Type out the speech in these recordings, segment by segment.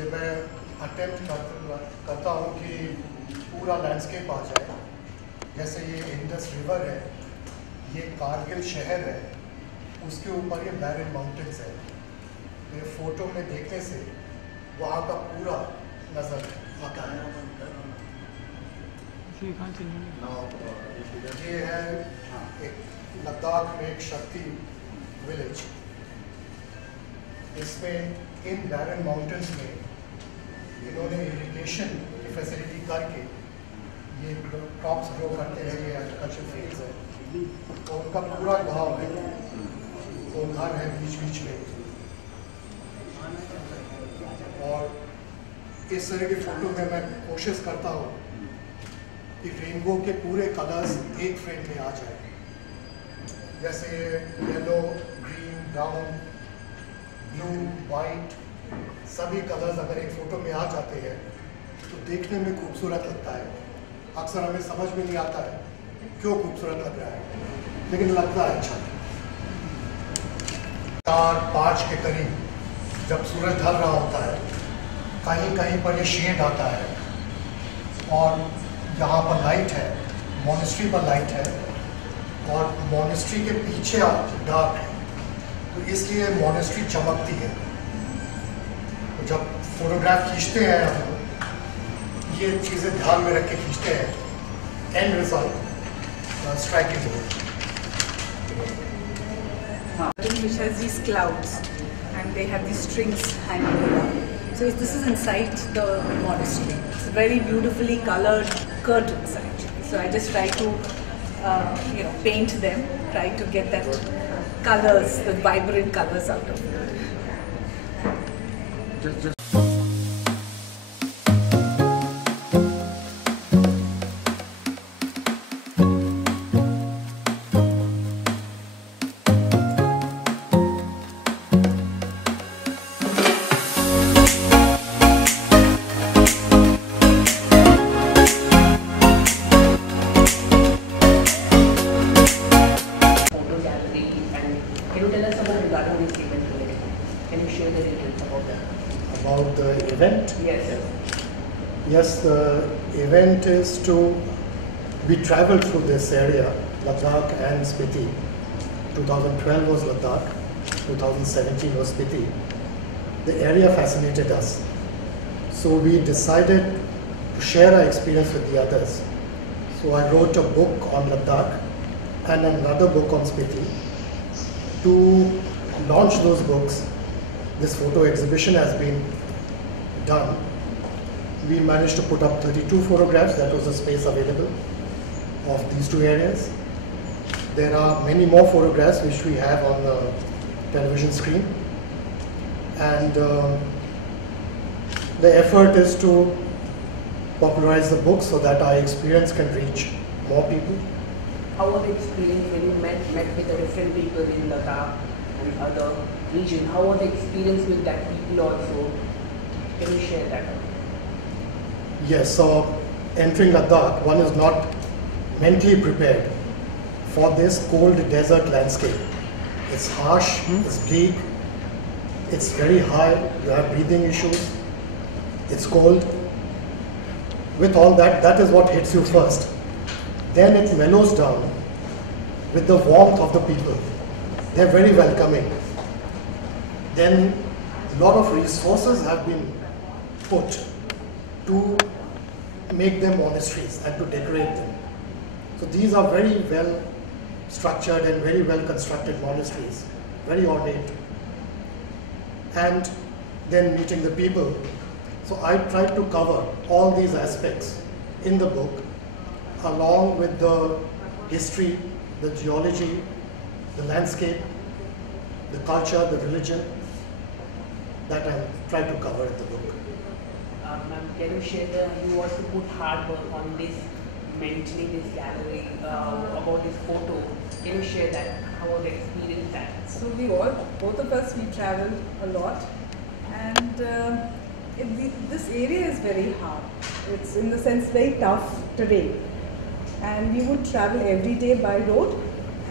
कि मैं अटेम्प्ट करता हूँ कि पूरा लैंडस्केप आ जाए। जैसे ये इंडस रिवर है, ये कारगिल शहर है, उसके ऊपर ये बैरन माउंटेन्स है। ये फ़ोटो में देखने से वहाँ का पूरा नज़र आता है। ये है एक लद्दाख में एक शक्ति विलेज। इसमें इन बैरन माउंटेन्स में इन्होंने इरिगेशन की फैसिलिटी करके ये क्रॉप्स ग्रो करते हैं, ये एग्रीकल्चर फील्ड्स है, तो उनका पूरा गाँव है, तो घर है बीच बीच में। और इस तरह की फ़ोटो में मैं कोशिश करता हूँ कि रेनबो के पूरे कलर्स एक फ्रेम में आ जाए। जैसे yellow, green, brown, blue, white, सभी कलर्स अगर एक फ़ोटो में आ जाते हैं तो देखने में खूबसूरत लगता है। अक्सर हमें समझ में नहीं आता है क्यों खूबसूरत लग रहा है, लेकिन लगता है अच्छा। 4-5 के करीब जब सूरज ढल रहा होता है, कहीं कहीं पर ये शेड आता है और यहाँ पर लाइट है, मॉनेस्ट्री पर लाइट है और मॉनेस्ट्री के पीछे डार्क है, तो इसलिए मॉनेस्ट्री चमकती है। तो जब फोटोग्राफ खींचते हैं हम लोग, ये चीज़ें ध्यान में रख के खींचते हैं, एंड रिजल्ट स्ट्राइकिंग हो। Which has these clouds and they have these strings hanging around. So this is inside the monastery. It's very beautifully colored curtains actually. So I just try to paint them, try to get that colors, the vibrant colors out of it. Just About the event? Yes. Yes, the event is to, we traveled through this area, Ladakh and Spiti. 2012 was Ladakh, 2017 was Spiti. The area fascinated us. So we decided to share our experience with the others. So I wrote a book on Ladakh and another book on Spiti. To launch those books, this photo exhibition has been done. We managed to put up 32 photographs. That was the space available of these two areas. There are many more photographs which we have on the television screen. And the effort is to popularize the book so that our experience can reach more people. How was the experience when you met with the different people in Ladakh and other region? How was the experience with that people also? Can you share that? Yes, so entering Ladakh, one is not mentally prepared for this cold desert landscape. It's harsh, it's bleak, it's very high, you have breathing issues, it's cold. With all that, that is what hits you first. Then it mellows down with the warmth of the people. They're very welcoming. Then a lot of resources have been put to make them monasteries and to decorate them. So these are very well structured and very well constructed monasteries, very ornate. And then meeting the people. So I tried to cover all these aspects in the book, along with the history, the geology, the landscape, the culture, the religion, that I tried to cover in the book. Ma'am, can you share you also put hard work on this, maintaining this gallery, about this photo. Can you share that? How was the experience that? So both of us, we travel a lot, and this area is very hard. It's in the sense very tough terrain, and we would travel every day by road,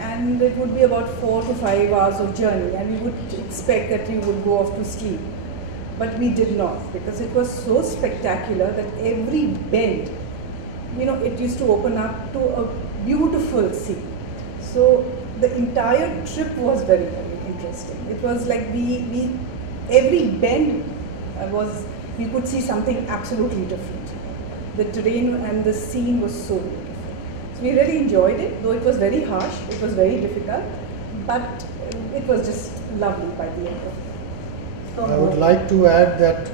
and it would be about 4 to 5 hours of journey, and we would expect that we would go off to sleep. but we did not, because it was so spectacular that every bend, you know, it used to open up to a beautiful sea. So the entire trip was very, very interesting. It was like every bend you could see something absolutely different. The terrain and the scene was so beautiful. So we really enjoyed it, though it was very harsh, it was very difficult, but it was just lovely by the end of it. I would like to add that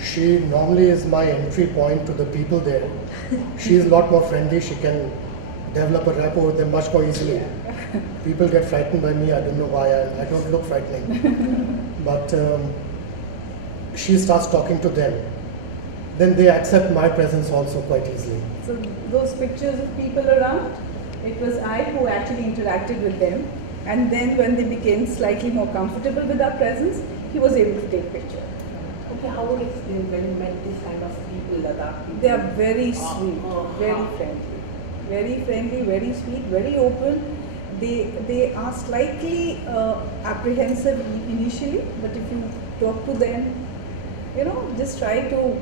she normally is my entry point to the people there. She is a lot more friendly, she can develop a rapport with them much more easily. Yeah. People get frightened by me, I don't know why, I don't look frightening. But she starts talking to them. Then they accept my presence also quite easily. So those pictures of people around, it was I who actually interacted with them. And then when they became slightly more comfortable with our presence, he was able to take pictures. Okay, how would you explain when you met this kind of people, Ladakh people? They are very sweet, very friendly. Very friendly, very sweet, very open. They are slightly apprehensive initially, but if you talk to them, you know, just try to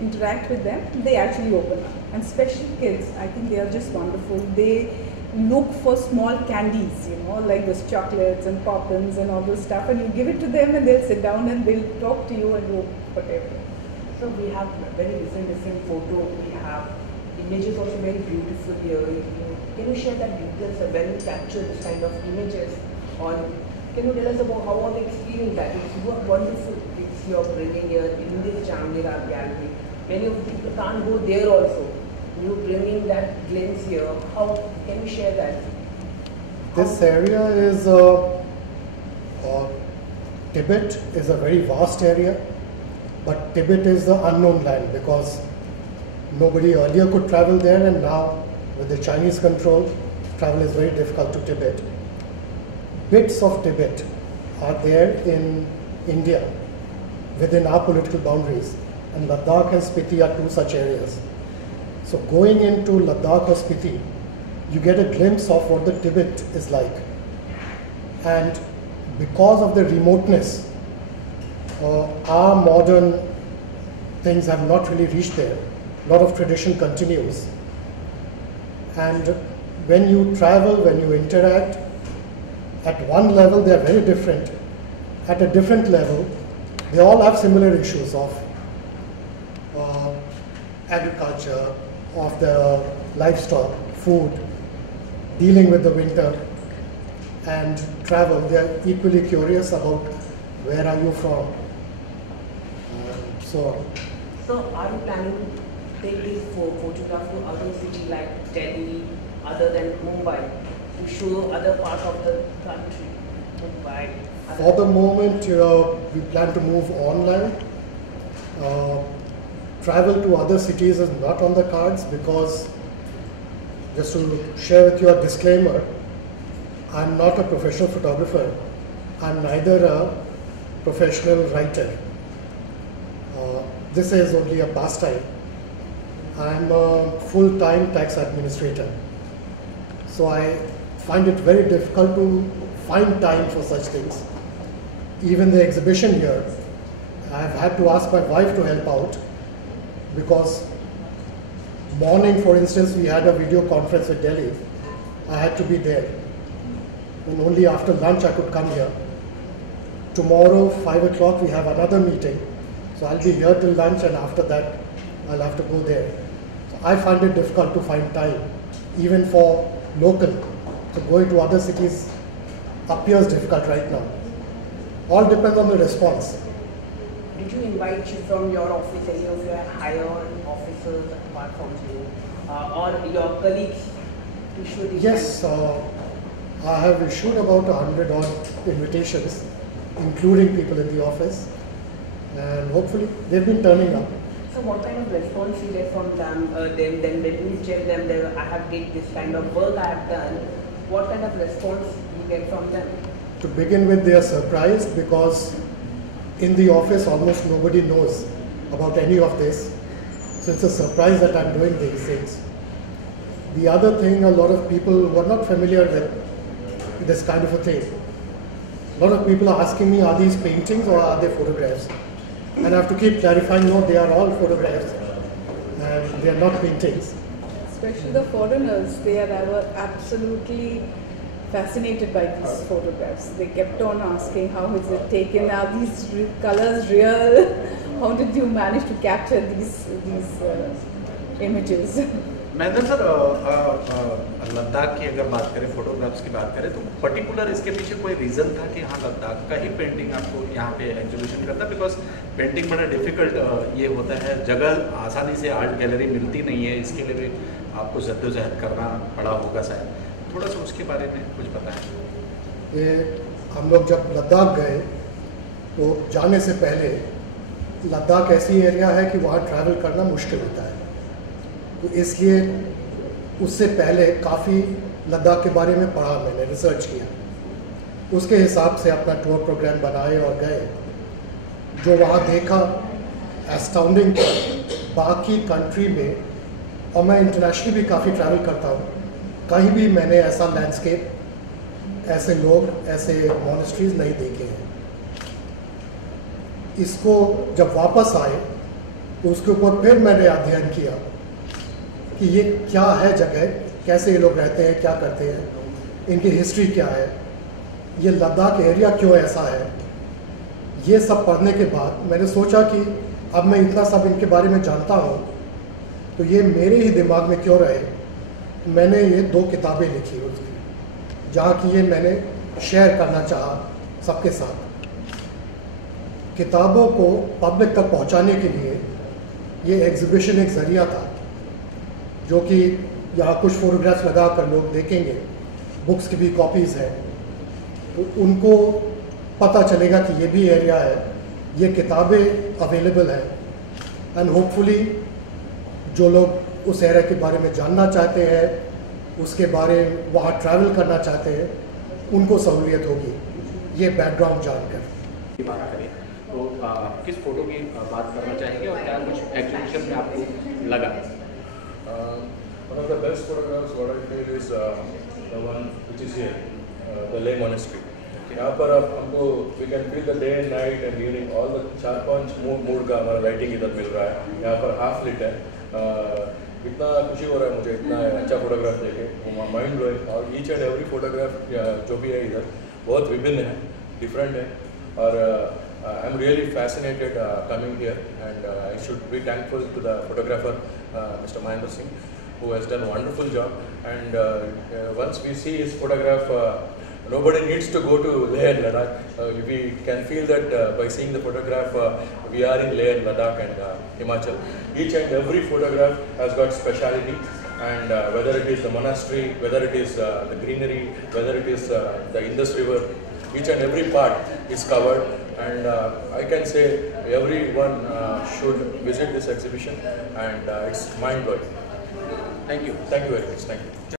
interact with them, they actually open up. And especially kids, I think they are just wonderful. They look for small candies, you know, like those chocolates and poppins and all those stuff, and you give it to them and they'll sit down and they'll talk to you and do whatever. So we have very different photo. We have images also very beautiful here. Can you share that details of when you capture this kind of images? Or can you tell us about how was the experience that it's wonderful things you're bringing here in this Jehangir Art Gallery. Many of the people can't go there also. You bringing that glimpse here. How can you share that? This area is Tibet is a very vast area, but Tibet is the unknown land because nobody earlier could travel there, and now with the Chinese control, travel is very difficult to Tibet. Bits of Tibet are there in India within our political boundaries, and Ladakh and Spiti are two such areas. So going into Ladakh or Spiti, you get a glimpse of what the Tibet is like. And because of the remoteness, our modern things have not really reached there. A lot of tradition continues. And when you travel, when you interact, at one level they are very different. At a different level, they all have similar issues of agriculture, of the livestock, food, dealing with the winter, and travel. They are equally curious about where are you from, so on. So are you planning to take this photograph to other cities like Delhi, other than Mumbai, to show other parts of the country, Mumbai? For the moment, we plan to move online. Travel to other cities is not on the cards because, just to share with you a disclaimer, I'm not a professional photographer. I'm neither a professional writer. This is only a pastime. I'm a full-time tax administrator. So I find it very difficult to find time for such things. Even the exhibition here, I've had to ask my wife to help out because morning, for instance, we had a video conference with Delhi. I had to be there. And only after lunch I could come here. Tomorrow, 5 o'clock, we have another meeting. So I'll be here till lunch, and after that, I'll have to go there. So I find it difficult to find time, even for local. So going to other cities appears difficult right now. All depends on the response. Did you invite you from your office, any of your higher officers apart from you, or your colleagues to show this? Yes, I have issued about 100 odd invitations, including people in the office, and hopefully they've been turning up. So what kind of response you get from them? Then when you tell them I have did this kind of work I have done, what kind of response you get from them? To begin with, they are surprised because in the office almost nobody knows about any of this. So it's a surprise that I'm doing these things. The other thing, a lot of people who are not familiar with this kind of a thing, a lot of people are asking me, are these paintings or are they photographs? And I have to keep clarifying, no, they are all photographs and they are not paintings. Especially the foreigners, they were absolutely fascinated by these photographs. They kept on asking, how is it taken? Are these colors real? How did you manage to capture these images? Mahendra sir, Ladakh की अगर बात करें, photographs की बात करें, तो particular इसके पीछे कोई रीज़न था कि हाँ लद्दाख का ही पेंटिंग आपको यहाँ पे एग्जीबिशन करता? बिकॉज पेंटिंग बड़ा डिफ़िकल्ट ये होता है, जगह आसानी से आर्ट गैलरी मिलती नहीं है, इसके लिए भी आपको जद्दोजहद करना पड़ा होगा शायद। थोड़ा सा उसके बारे में कुछ पता है? ये हम लोग जब लद्दाख गए तो जाने से पहले लद्दाख ऐसी एरिया है कि वहाँ ट्रैवल करना मुश्किल होता है, तो इसलिए उससे पहले काफ़ी लद्दाख के बारे में पढ़ा, मैंने रिसर्च किया, उसके हिसाब से अपना टूर प्रोग्राम बनाए और गए। जो वहाँ देखा एस्टाउंडिंग था बाकी कंट्री में, और मैं इंटरनेशनली भी काफ़ी ट्रैवल करता हूँ, कहीं भी मैंने ऐसा लैंडस्केप, ऐसे लोग, ऐसे मॉनेस्ट्रीज नहीं देखे हैं। इसको जब वापस आए तो उसके ऊपर फिर मैंने अध्ययन किया कि ये क्या है जगह, कैसे ये लोग रहते हैं, क्या करते हैं, इनकी हिस्ट्री क्या है, ये लद्दाख एरिया क्यों ऐसा है। ये सब पढ़ने के बाद मैंने सोचा कि अब मैं इतना सब इनके बारे में जानता हूँ तो ये मेरे ही दिमाग में क्यों रहे। मैंने ये 2 किताबें लिखी उसकी, जहाँ की ये मैंने शेयर करना चाहा सबके साथ। किताबों को पब्लिक तक पहुँचाने के लिए ये एग्जीबिशन एक ज़रिया था, जो कि यहाँ कुछ फोटोग्राफ्स लगा कर लोग देखेंगे, बुक्स की भी कॉपीज़ हैं, तो उनको पता चलेगा कि ये भी एरिया है, ये किताबें अवेलेबल हैं, एंड होपफुली जो लोग उस एरिया के बारे में जानना चाहते हैं, उसके बारे में वहाँ ट्रैवल करना चाहते हैं, उनको सहूलियत होगी ये बैकग्राउंड जानकर। बात करें तो किस फोटो की बात करना चाहेंगे और क्या कुछ एग्जीबिशन में आपको लगा? One of the best photographs what I feel is the one which is here, the Leh Monastery. यहाँ पर अब हमको we can feel the day and night and evening all the 4-5 mood का हमारा लाइटिंग इधर मिल रहा है। यहाँ पर हाफ लिट है, इतना खुशी हो रहा है मुझे इतना अच्छा फोटोग्राफ देखे, माइंड ब्लोइंग। और ईच एंड एवरी फोटोग्राफ जो भी है इधर बहुत विभिन्न है, डिफरेंट है, और I am really fascinated coming here, and I should be thankful to the photographer Mr. Mahendra Singh, who has done a wonderful job. And once we see his photograph, nobody needs to go to Leh and Ladakh. We can feel that by seeing the photograph, we are in Leh and Ladakh and Himachal. Each and every photograph has got speciality, and whether it is the monastery, whether it is the greenery, whether it is the Indus River, each and every part is covered. And I can say everyone should visit this exhibition, and it's mind-blowing. Thank you. Thank you very much. Thank you.